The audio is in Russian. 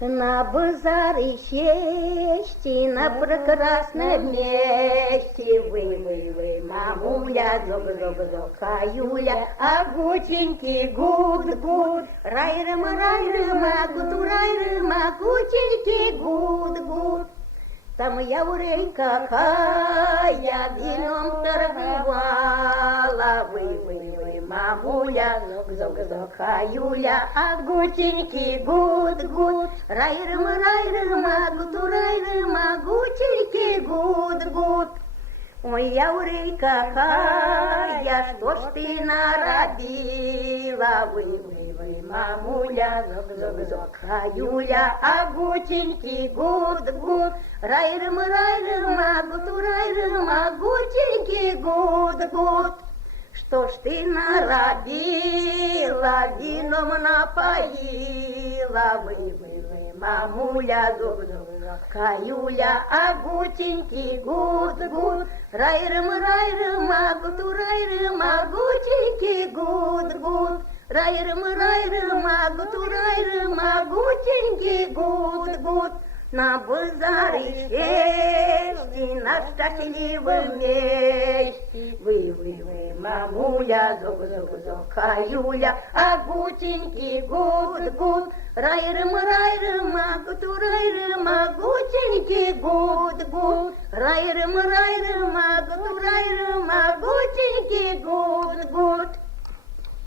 На базаре сесть на прекрасном месте. Вы, мамуля, зог, Каюля, агутенький, гуд, рай-рыма, гутенький, гуд. Там я урень какая, вином торговала. Вы, мамуля, зог, Каюля, агутенький, гуд, рай-рыма, гутенький, гуд. Ой, я урень какая, что ж ты народила, вы, мамуля, зог, Каюля, агутенький, гуд, рай-рыма, гутенький, гуд. Что ж ты народила, вином напоила, вы, мамуля, зог, Каюля, агутенький, гуд, рай-рыма, гутенький, гуд. Рай-рыма, гутенький, гуд. На базаре сесть на счастливом месте. Вы, мамуля, зог, Каюля, агутенький, гуд. Рай-рыма, гутенький, гуд. Рай-рыма, гутенький, гуд.